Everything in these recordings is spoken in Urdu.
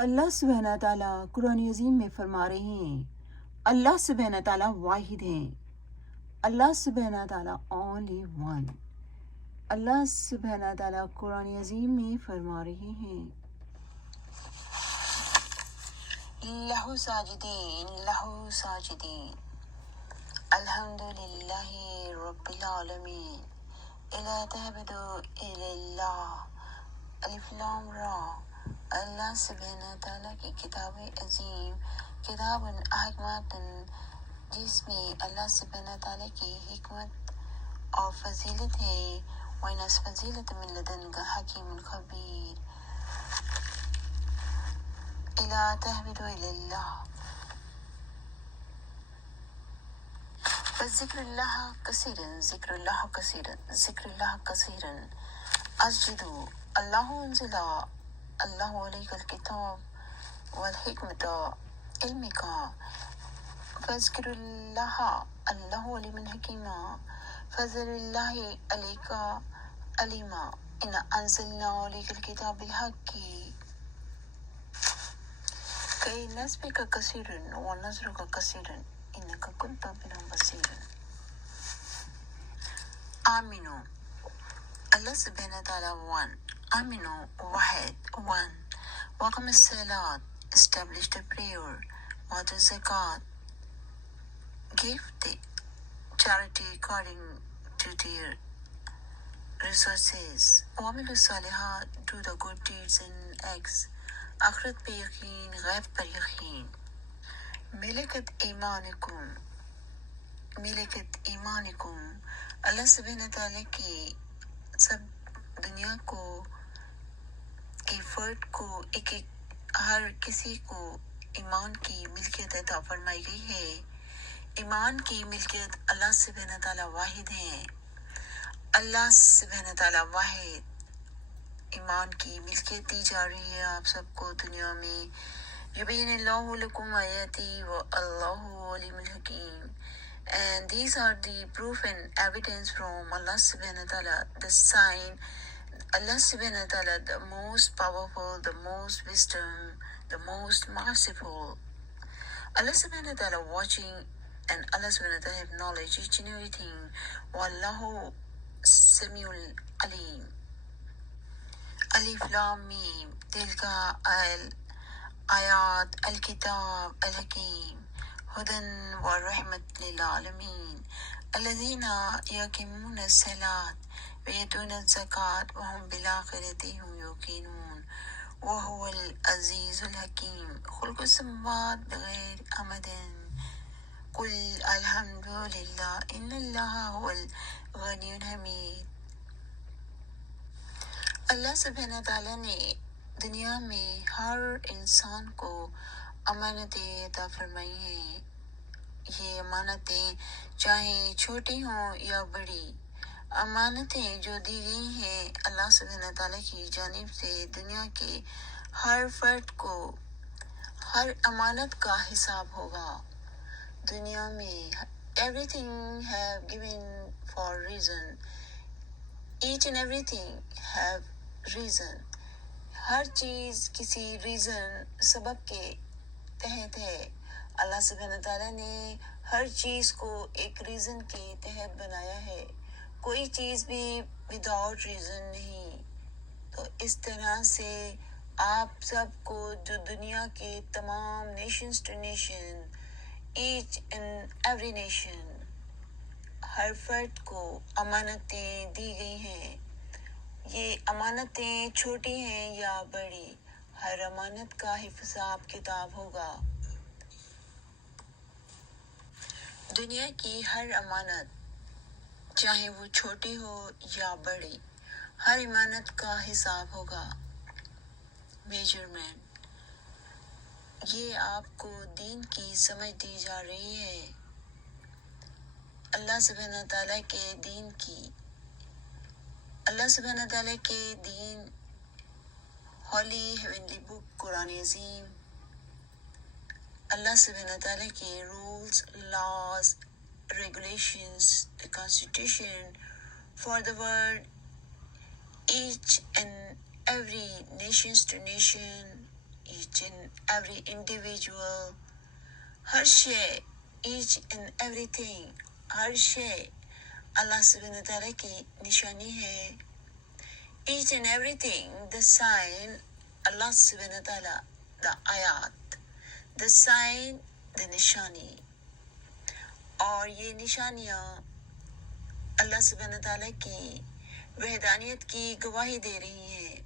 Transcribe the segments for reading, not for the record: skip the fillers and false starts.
اللہ سبحانہ تعالیٰ قرآن عظیم میں فرما رہے ہیں، اللہ سبحانہ تعالیٰ واحد ہیں، اللہ سبحانہ تعالیٰ only one۔ اللہ سبحانہ تعالیٰ قرآن عظیم میں فرما رہے ہیں، لہو ساجدین لہو ساجدین الحمدللہ رب العالمین الا تعبدوا الا اللہ الف لام را۔ اللہ سبحانہ تعالیٰ کی کتاب عظیم، کتاب حکمت، جس میں اللہ سبحانہ تعالیٰ کی حکمت اور فضیلت ہے، وَإِنَّ فضیلت من لدنک حکیم خبیر الا تعبدوا الا اللہ۔ ذکر اللہ کثیرن ذکر اللہ کثیرن ذکر اللہ کثیرن اسجدو اللہ انزل اللہ علیک الکتاب والحکمت علم کا فذکر اللہ اللہ علیم حکیما فضل اللہ علیک علیما ان انزلنا علیک الکتاب بالحق کئی نسب کا کثیرن و نظر کا کثیرن انکا کنت بنا بصیرا۔ آمینو اللہ سبحانہ تعالیٰ one، آمینو واحد one، وقم الصلاة establish the prayer، water zakat give the charity according to their resources، وعمل الصالحات do the good deeds and acts، آخرت پہ یقین غیب پر یقین۔ ملکت ایمانکم ملکت ایمانکم اللہ سبحانہ تعالیٰ کی سب دنیا کو کے فرد کو ایک ہر کسی کو ایمان کی ملکیت عطا فرمائی گئی ہے۔ ایمان کی ملکیت اللہ سبحانہ تعالیٰ واحد ہیں، اللہ سبحانہ تعالیٰ واحد ایمان کی ملکیت دی جا رہی ہے آپ سب کو دنیا میں۔ یبین اللہ لکم آیاتی و اللہ علیم الحکیم، and these are the proof and evidence from Allah subhanahu wa ta'ala, the sign, Allah subhanahu wa ta'ala, the most powerful, the most wisdom, the most merciful. Allah subhanahu wa ta'ala watching, and Allah subhanahu wa ta'ala have knowledge each and everything. Wallahu samiul alim. Alif lam mim tilka al ayat al kitab al hakim هدى ورحمة للعالمين الذين يقيمون الصلاة ويؤتون الزكاة وهم بالآخرة هم يوقنون وهو العزيز الحكيم خلق السماوات بغير أمد قل الحمد لله إن الله هو الغني الحميد۔ اللہ سبحانہ تعالیٰ نے دنیا میں ہر انسان کو امانتیں عطا فرمائی ہیں۔ یہ امانتیں چاہے چھوٹی ہوں یا بڑی، امانتیں جو دی گئی ہیں اللہ سبحانہ تعالیٰ کی جانب سے دنیا کے ہر فرد کو ہر امانت کا حساب ہوگا۔ دنیا میں everything have given for reason، each and everything have reason، ہر چیز کسی ریزن سبب کے تحت ہے۔ اللہ سبحانہ تعالیٰ نے ہر چیز کو ایک ریزن کے تحت بنایا ہے، کوئی چیز بھی وداؤٹ ریزن نہیں۔ تو اس طرح سے آپ سب کو جو دنیا کے تمام nations to nation, each and every nation, ہر فرد کو امانتیں دی گئی ہیں۔ یہ امانتیں چھوٹی ہیں یا بڑی، ہر امانت کا حساب کتاب ہوگا۔ دنیا کی ہر امانت چاہے وہ چھوٹی ہو یا بڑی، ہر امانت کا حساب ہوگا۔ میجرمنٹ، یہ آپ کو دین کی سمجھ دی جا رہی ہے، اللہ سبحانہ تعالیٰ کے دین کی۔ اللہ سبحانہ تعالیٰ کے دین ہولی ہیونلی بک قرآن عظیم، اللہ سبحانہ تعالیٰ کے rules, laws, regulations, the constitution for the world, each and every nations to nation، each each and every individual, ہر شے, each and everything, ہر شے اللہ سبحانہ تعالیٰ کی نشانی ہے. Each and everything, the sign, اللہ سبحانہ تعالیٰ, the آیات, the sign, the نشانی. اور یہ نشانیاں اللہ سبحانہ تعالیٰ کی وحدانیت کی گواہی دے رہی ہیں.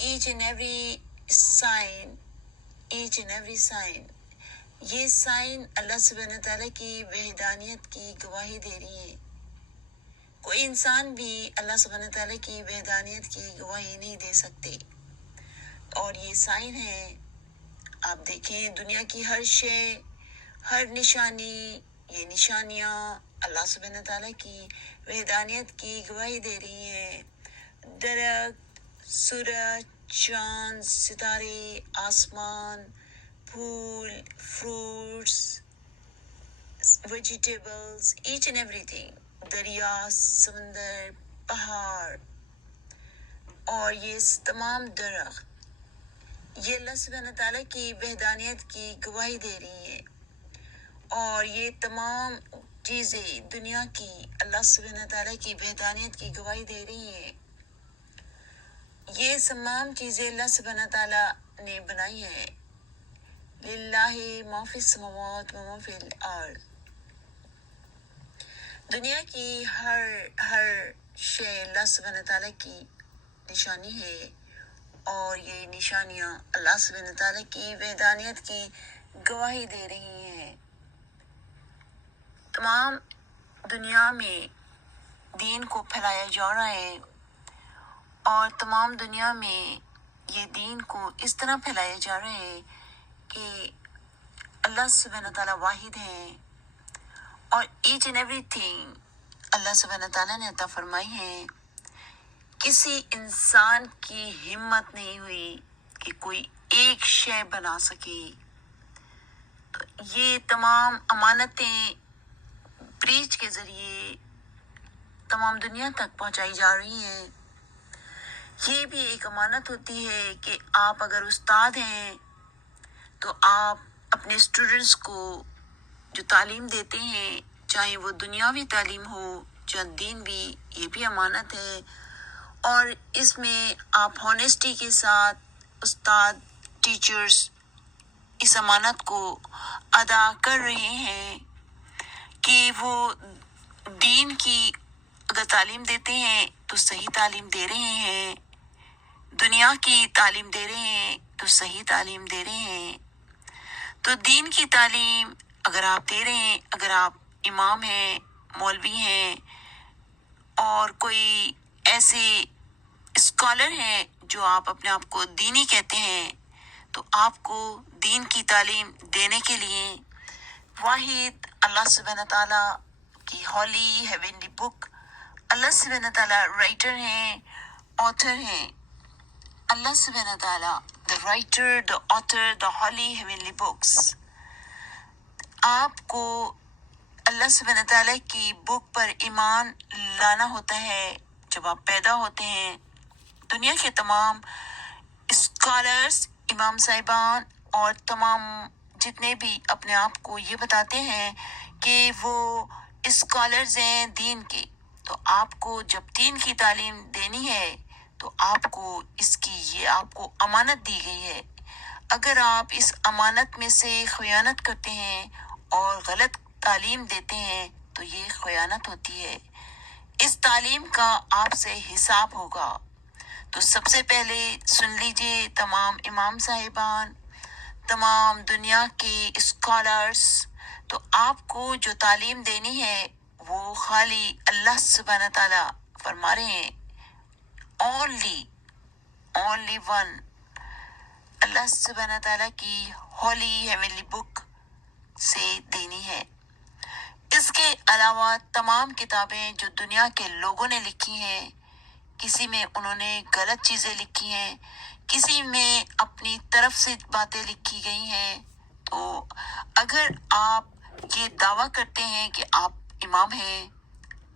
Each and every sign, each and every sign, یہ سائن اللہ سبحانہ تعالیٰ کی وحدانیت کی گواہی دے رہی ہے. کوئی انسان بھی اللہ سبحانہ تعالیٰ کی وحدانیت کی گواہی نہیں دے سکتے. اور یہ سائن ہے. آپ دیکھیں دنیا کی ہر شے, ہر نشانی, یہ نشانیاں اللہ سبحانہ تعالیٰ کی وحدانیت کی گواہی دے رہی ہیں. درخت, سورج, چاند, ستارے, آسمان, پھول, fruits, vegetables, each and every thing, دریا, سمندر, پہاڑ, اور یہ تمام درخت, یہ اللہ سبحانہ تعالیٰ کی وحدانیت کی گواہی دے رہی ہیں. اور یہ تمام چیزیں دنیا کی اللہ سبحانہ تعالیٰ کی وحدانیت کی گواہی دے رہی ہیں. یہ تمام چیزیں اللہ سبحانہ تعالیٰ نے بنائی ہیں. للہ ما فی السماوات و ما فی الارض, دنیا کی ہر شے اللہ سبحانہ تعالیٰ کی نشانی ہے. اور یہ نشانیاں اللہ سبحانہ تعالیٰ کی وحدانیت کی گواہی دے رہی ہیں. تمام دنیا میں دین کو پھیلایا جا رہا ہے, اور تمام دنیا میں یہ دین کو اس طرح پھیلایا جا رہا ہے کہ اللہ سبحانہ تعالیٰ واحد ہیں. اور ایچ اینڈ ایوری تھنگ اللہ سبحانہ تعالیٰ نے عطا فرمائی ہے. کسی انسان کی ہمت نہیں ہوئی کہ کوئی ایک شے بنا سکے. تو یہ تمام امانتیں پریچ کے ذریعے تمام دنیا تک پہنچائی جا رہی ہیں. یہ بھی ایک امانت ہوتی ہے کہ آپ اگر استاد ہیں تو آپ اپنے اسٹوڈنٹس کو جو تعلیم دیتے ہیں, چاہے وہ دنیاوی تعلیم ہو یا دین بھی, یہ بھی امانت ہے. اور اس میں آپ ہونیسٹی کے ساتھ استاد, ٹیچرز اس امانت کو ادا کر رہے ہیں کہ وہ دین کی اگر تعلیم دیتے ہیں تو صحیح تعلیم دے رہے ہیں, دنیا کی تعلیم دے رہے ہیں تو صحیح تعلیم دے رہے ہیں. تو دین کی تعلیم اگر آپ دے رہے ہیں, اگر آپ امام ہیں, مولوی ہیں, اور کوئی ایسے اسکالر ہیں جو آپ اپنے آپ کو دینی کہتے ہیں, تو آپ کو دین کی تعلیم دینے کے لیے واحد اللہ سبحانہ تعالیٰ کی ہولی ہیونلی بک, اللہ سبحانہ تعالیٰ رائٹر ہیں, آتھر ہیں. اللہ سبحانہ تعالیٰ the writer, the author, the holy heavenly books. آپ کو اللہ سبحانہ تعالیٰ کی بک پر ایمان لانا ہوتا ہے جب آپ پیدا ہوتے ہیں. دنیا کے تمام اسکالرز, امام صاحبان اور تمام جتنے بھی اپنے آپ کو یہ بتاتے ہیں کہ وہ اسکالرز ہیں دین کے, تو آپ کو جب دین کی تعلیم دینی ہے تو آپ کو اس کی یہ آپ کو امانت دی گئی ہے. اگر آپ اس امانت میں سے خیانت کرتے ہیں اور غلط تعلیم دیتے ہیں تو یہ خیانت ہوتی ہے. اس تعلیم کا آپ سے حساب ہوگا. تو سب سے پہلے سن لیجئے تمام امام صاحبان, تمام دنیا کے اسکالرز, تو آپ کو جو تعلیم دینی ہے وہ خالی اللہ سبحانہ تعالیٰ فرما رہے ہیں, only one, اللہ سبحانہ تعالیٰ کی ہولی ہیونلی بک سے دینی ہے. اس کے علاوہ تمام کتابیں جو دنیا کے لوگوں نے لکھی ہیں, کسی میں انہوں نے غلط چیزیں لکھی ہیں, کسی میں اپنی طرف سے باتیں لکھی گئی ہیں. تو اگر آپ یہ دعویٰ کرتے ہیں کہ آپ امام ہیں,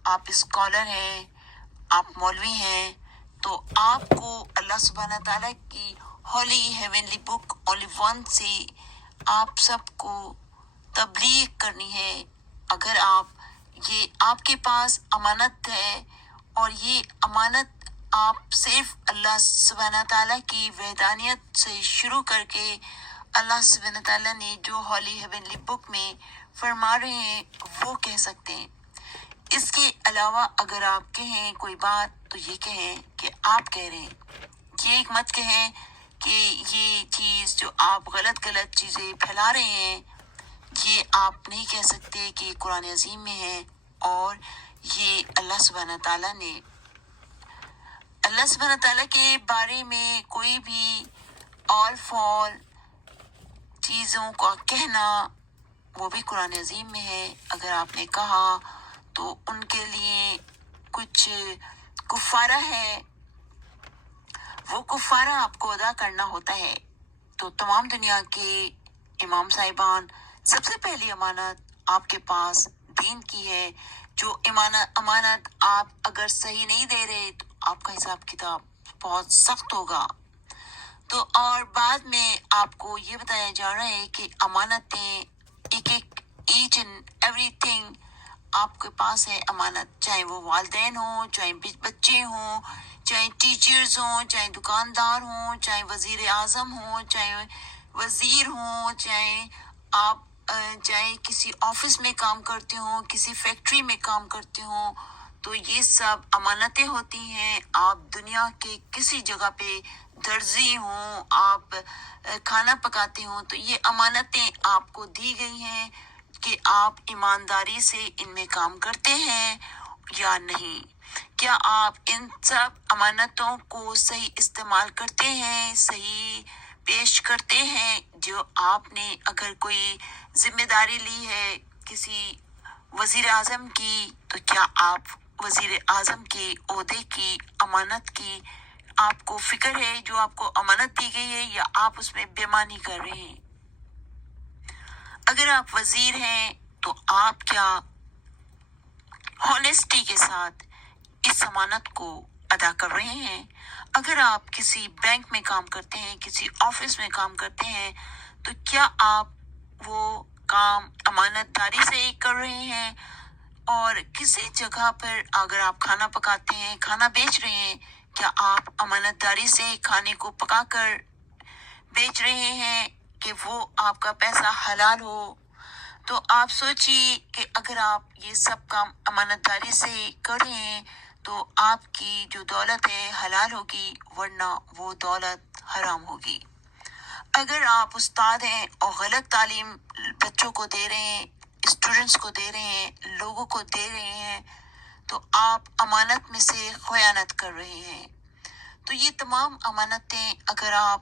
آپ اسکالر ہیں, آپ مولوی ہیں, تو آپ کو اللہ سبحانہ تعالیٰ کی ہولی ہیونلی بک اونلی ون سے آپ سب کو تبلیغ کرنی ہے. اگر یہ آپ کے پاس امانت ہے اور یہ امانت آپ صرف اللہ سبحانہ تعالیٰ کی وحدانیت سے شروع کر کے اللہ سبحانہ تعالیٰ نے جو ہولی ہیونلی بک میں فرما رہے ہیں وہ کہہ سکتے ہیں. اس کے علاوہ اگر آپ کہیں کوئی بات تو یہ کہیں کہ آپ کہہ رہے ہیں. یہ ایک مت کہیں کہ یہ چیز جو آپ غلط چیزیں پھیلا رہے ہیں یہ آپ نہیں کہہ سکتے کہ یہ قرآن عظیم میں ہے. اور یہ اللہ سبحانہ تعالیٰ کے بارے میں کوئی بھی آل فال چیزوں کا کہنا وہ بھی قرآن عظیم میں ہے. اگر آپ نے کہا تو ان کے لیے کچھ کفارہ ہے، وہ کفارہ آپ کو ادا کرنا ہوتا ہے. تو تمام دنیا کے امام صاحبان، سب سے پہلی امانت آپ کے پاس دین کی ہے. جو امانت آپ اگر صحیح نہیں دے رہے تو آپ کا حساب کتاب بہت سخت ہوگا. تو اور بعد میں آپ کو یہ بتایا جا رہا ہے کہ امانتیں ایچ اینڈ ایوری تھنگ آپ کے پاس ہے امانت، چاہے وہ والدین ہوں، چاہے بچے ہوں، چاہے ٹیچرز ہوں، چاہے دکاندار ہوں، چاہے وزیر اعظم ہوں، چاہے وزیر ہوں، چاہے کسی آفس میں کام کرتے ہوں، کسی فیکٹری میں کام کرتے ہوں. تو یہ سب امانتیں ہوتی ہیں. آپ دنیا کے کسی جگہ پہ درزی ہوں، آپ کھانا پکاتے ہوں، تو یہ امانتیں آپ کو دی گئی ہیں کہ آپ ایمانداری سے ان میں کام کرتے ہیں یا نہیں. کیا آپ ان سب امانتوں کو صحیح استعمال کرتے ہیں، صحیح پیش کرتے ہیں؟ جو آپ نے اگر کوئی ذمہ داری لی ہے کسی وزیر اعظم کی، تو کیا آپ وزیر اعظم کے عہدے کی امانت کی آپ کو فکر ہے جو آپ کو امانت دی گئی ہے، یا آپ اس میں بے ایمانی کر رہے ہیں؟ اگر آپ وزیر ہیں تو آپ کیا ہونیسٹی کے ساتھ اس امانت کو ادا کر رہے ہیں؟ اگر آپ کسی بینک میں کام کرتے ہیں، کسی آفس میں کام کرتے ہیں، تو کیا آپ وہ کام امانت داری سے کر رہے ہیں؟ اور کسی جگہ پر اگر آپ کھانا پکاتے ہیں، کھانا بیچ رہے ہیں، کیا آپ امانت داری سے کھانے کو پکا کر بیچ رہے ہیں کہ وہ آپ کا پیسہ حلال ہو؟ تو آپ سوچیے کہ اگر آپ یہ سب کام امانت داری سے کر رہے ہیں تو آپ کی جو دولت ہے حلال ہوگی، ورنہ وہ دولت حرام ہوگی. اگر آپ استاد ہیں اور غلط تعلیم بچوں کو دے رہے ہیں، اسٹوڈنٹس کو دے رہے ہیں، لوگوں کو دے رہے ہیں، تو آپ امانت میں سے خیانت کر رہے ہیں. تو یہ تمام امانتیں اگر آپ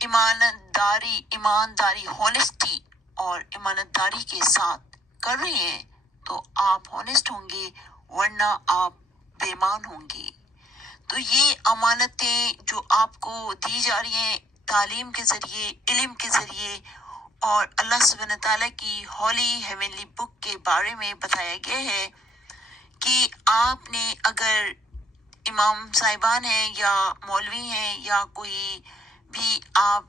ایمانداری ہونیسٹی اور ایمانداری کے ساتھ کر رہے ہیں تو آپ ہونیسٹ ہوں گے، ورنہ آپ بے ایمان ہوں گے. تو یہ امانتیں جو آپ کو دی جا رہی ہیں تعلیم کے ذریعے، علم کے ذریعے، اور اللہ سبحانہ تعالیٰ کی ہولی ہیونلی بک کے بارے میں بتایا گیا ہے کہ آپ نے اگر امام صاحبان ہیں یا مولوی ہیں یا کوئی بھی آپ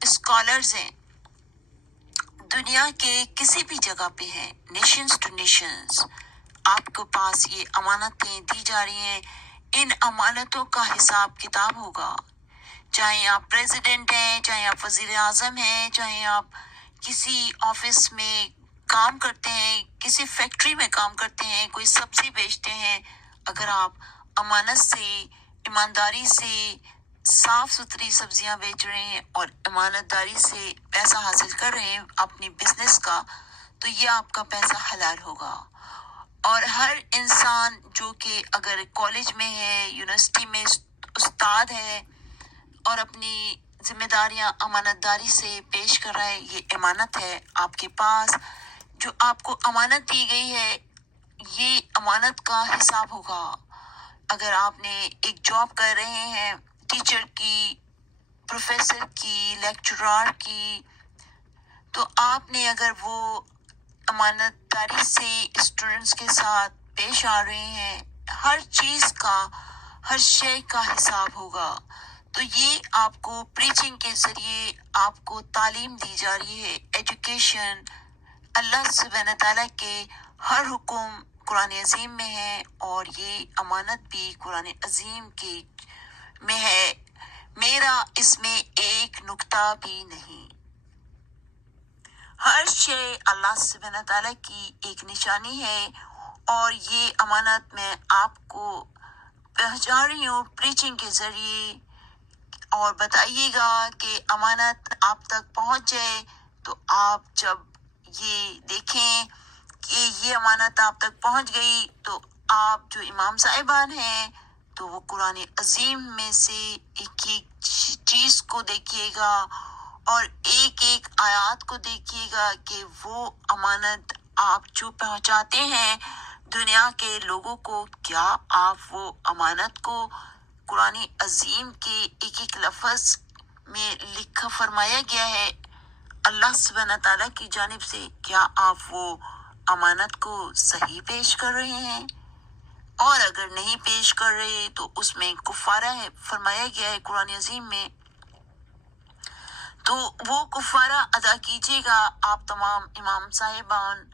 اسکالرز ہیں، دنیا کے کسی بھی جگہ پہ ہیں، نیشنز ٹو نیشنز، آپ کے پاس یہ امانتیں دی جا رہی ہیں. ان امانتوں کا حساب کتاب ہوگا. چاہے آپ پریزیڈنٹ ہیں، چاہے آپ وزیر اعظم ہیں، چاہے آپ کسی آفس میں کام کرتے ہیں، کسی فیکٹری میں کام کرتے ہیں، کوئی سبزی بیچتے ہیں، اگر آپ امانت سے، ایمانداری سے صاف ستھری سبزیاں بیچ رہے ہیں اور امانت داری سے پیسہ حاصل کر رہے ہیں اپنی بزنس کا، تو یہ آپ کا پیسہ حلال ہوگا. اور ہر انسان جو کہ اگر کالج میں ہے، یونیورسٹی میں استاد ہے اور اپنی ذمہ داریاں امانت داری سے پیش کر رہا ہے، یہ امانت ہے آپ کے پاس. جو آپ کو امانت دی گئی ہے، یہ امانت کا حساب ہوگا. اگر آپ نے ایک جاب کر رہے ہیں، ٹیچر کی، پروفیسر کی، لیکچرار کی، تو آپ نے اگر وہ امانت داری سے اسٹوڈنٹس کے ساتھ پیش آ رہے ہیں، ہر چیز کا، ہر شے کا حساب ہوگا. تو یہ آپ کو پریچنگ کے ذریعے آپ کو تعلیم دی جا رہی ہے، ایجوکیشن۔ اللہ سبحانہ تعالیٰ کے ہر حکم قرآن عظیم میں ہے، اور یہ امانت بھی قرآن عظیم کے میں ہے۔ میرا اس میں ایک نکتہ بھی نہیں۔ ہر شے اللہ سبحانہ تعالیٰ کی ایک نشانی ہے، اور یہ امانت میں آپ کو پہنچا رہی ہوں پریچنگ کے ذریعے۔ اور بتائیے گا کہ امانت آپ تک پہنچ جائے تو آپ جب یہ دیکھیں کہ یہ امانت آپ تک پہنچ گئی تو آپ جو امام صاحبان ہیں تو وہ قرآن عظیم میں سے ایک ایک چیز کو دیکھیے گا، اور ایک ایک آیات کو دیکھیے گا کہ وہ امانت آپ جو پہنچاتے ہیں دنیا کے لوگوں کو، کیا آپ وہ امانت کو قرآن عظیم کے ایک ایک لفظ میں لکھا فرمایا گیا ہے اللہ سبحانہ تعالیٰ کی جانب سے، کیا آپ وہ امانت کو صحیح پیش کر رہے ہیں؟ اور اگر نہیں پیش کر رہے تو اس میں کفارہ ہے فرمایا گیا ہے قرآن عظیم میں، تو وہ کفارہ ادا کیجیے گا۔ آپ تمام امام صاحبان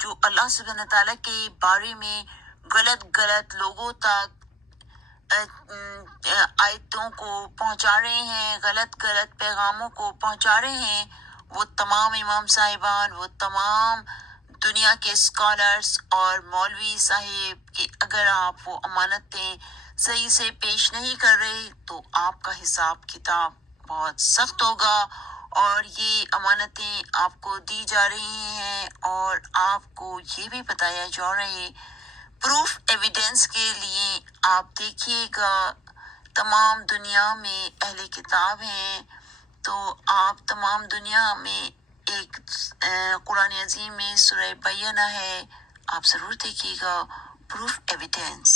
جو اللہ سبحانہ تعالیٰ کے بارے میں غلط لوگوں تک آیتوں کو پہنچا رہے ہیں، غلط پیغاموں کو پہنچا رہے ہیں، وہ تمام امام صاحبان، وہ تمام دنیا کے اسکالرز اور مولوی صاحب کہ اگر آپ وہ امانتیں صحیح سے پیش نہیں کر رہے تو آپ کا حساب کتاب بہت سخت ہوگا، اور یہ امانتیں آپ کو دی جا رہی ہیں، اور آپ کو یہ بھی بتایا جا رہا ہے پروف ایویڈنس کے لیے۔ آپ دیکھیے گا تمام دنیا میں اہل کتاب ہیں، تو آپ تمام دنیا میں ایک قرآن عظیم میں سورہ بینہ ہے، آپ ضرور دیکھیے گا پروف ایویڈنس۔